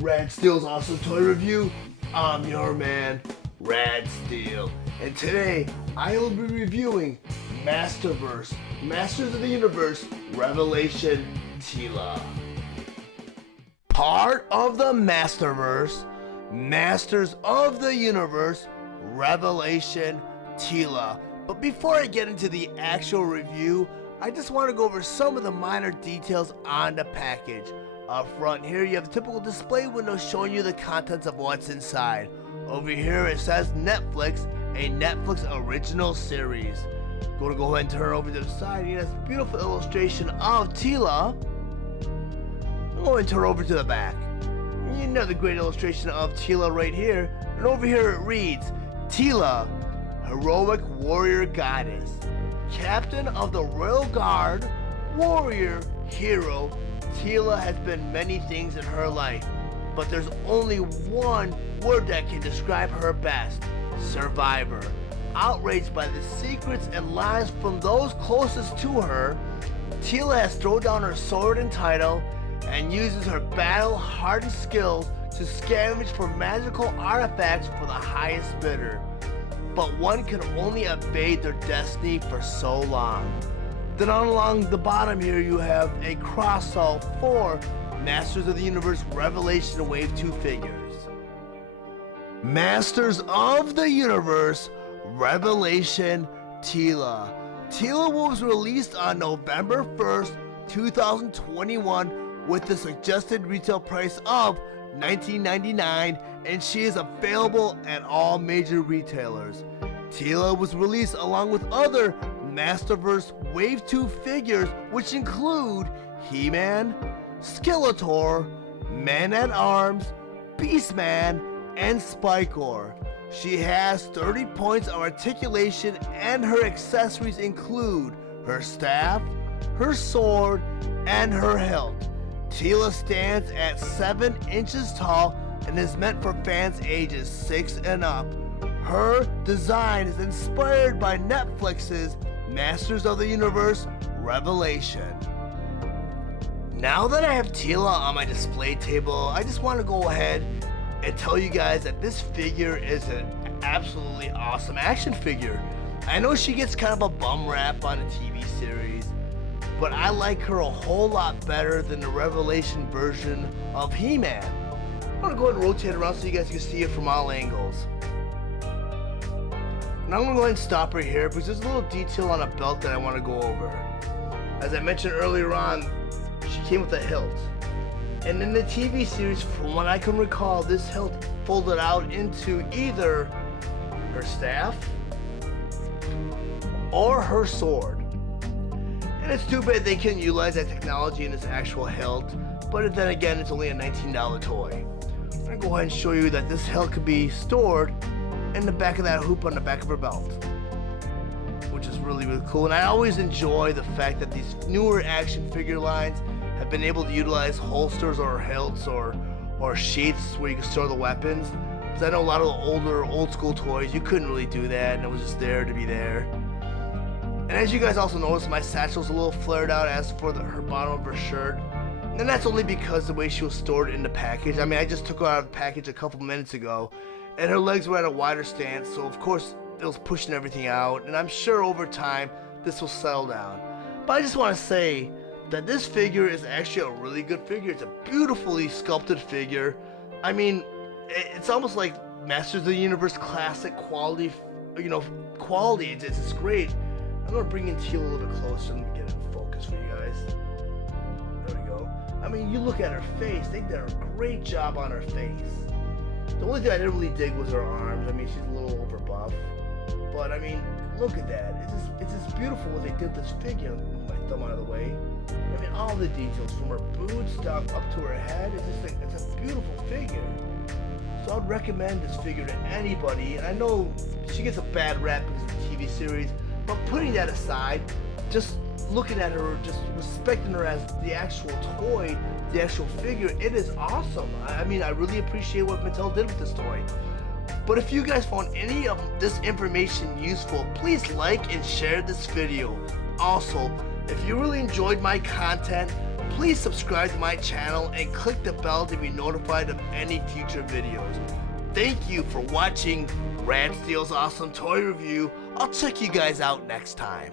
Rad Steele's Awesome Toy Review. I'm your man, Rad Steele. And today, I will be reviewing Masterverse Masters of the Universe Relation Teela. Part of the Masterverse, Masters of the Universe Relation Teela. But before I get into the actual review, I just want to go over some of the minor details on the package. Up front here, you have the typical display window showing you the contents of what's inside. Over here, it says Netflix, a Netflix original series. Go ahead and turn over to the side. You have this beautiful illustration of Teela. I'm going to turn over to the back. Another great illustration of Teela right here. And over here it reads, Teela, heroic warrior goddess, captain of the Royal Guard, warrior, hero. Teela has been many things in her life, but there's only one word that can describe her best: survivor. Outraged by the secrets and lies from those closest to her, Teela has thrown down her sword and title and uses her battle-hardened skills to scavenge for magical artifacts for the highest bidder. But one can only evade their destiny for so long. Then on along the bottom here you have a cross-out for Masters of the Universe Revelation Wave 2 figures. Masters of the Universe Relation Teela. Teela was released on November 1st, 2021 with the suggested retail price of $19.99, and she is available at all major retailers. Teela was released along with other Masterverse Wave 2 figures, which include He-Man, Skeletor, Man-at-Arms, Beastman, and Spikor. She has 30 points of articulation, and her accessories include her staff, her sword, and her hilt. Teela stands at 7 inches tall and is meant for fans ages 6 and up. Her design is inspired by Netflix's Masters of the Universe Revelation. Now that I have Teela on my display table, I just want to go ahead and tell you guys that this figure is an absolutely awesome action figure. I know she gets kind of a bum rap on a TV series, but I like her a whole lot better than the Revelation version of He-Man. I'm going to go ahead and rotate around so you guys can see it from all angles. Now I'm going to go ahead and stop right here because there's a little detail on a belt that I want to go over. As I mentioned earlier on, she came with a hilt. And in the TV series, from what I can recall, this hilt folded out into either her staff or her sword. And it's too bad they couldn't utilize that technology in this actual hilt, but then again, it's only a $19 toy. I'm going to go ahead and show you that this hilt could be stored in the back of that hoop on the back of her belt, which is really, really cool. And I always enjoy the fact that these newer action figure lines have been able to utilize holsters or hilts or sheaths where you can store the weapons. Because I know a lot of the older, old school toys, you couldn't really do that, and it was just there to be there. And as you guys also notice, my satchel's a little flared out as for her bottom of her shirt. And that's only because the way she was stored in the package. I mean, I just took her out of the package a couple minutes ago, and her legs were at a wider stance, so of course it was pushing everything out, and I'm sure over time this will settle down. But I just want to say that this figure is actually a really good figure. It's a beautifully sculpted figure. I mean, it's almost like Masters of the Universe classic quality, quality. It's just great. I'm going to bring in Teela a little bit closer and get it in focus for you guys. There we go. I mean, you look at her face, they did a great job on her face. The only thing I didn't really dig was her arms. I mean, she's a little over buff. But I mean, look at that. It's just beautiful what they did with this figure. Move my thumb out of the way. I mean, all the details from her boots down up to her head. It's a beautiful figure. So I'd recommend this figure to anybody. And I know she gets a bad rap because of the TV series, but putting that aside, just looking at her, just respecting her as the actual toy, the actual figure, it is awesome. I mean, I really appreciate what Mattel did with this toy. But if you guys found any of this information useful, please like and share this video. Also, if you really enjoyed my content, Please subscribe to my channel and click the bell to be notified of any future videos. Thank you for watching Steele's Awesome Toy Review. I'll check you guys out next time.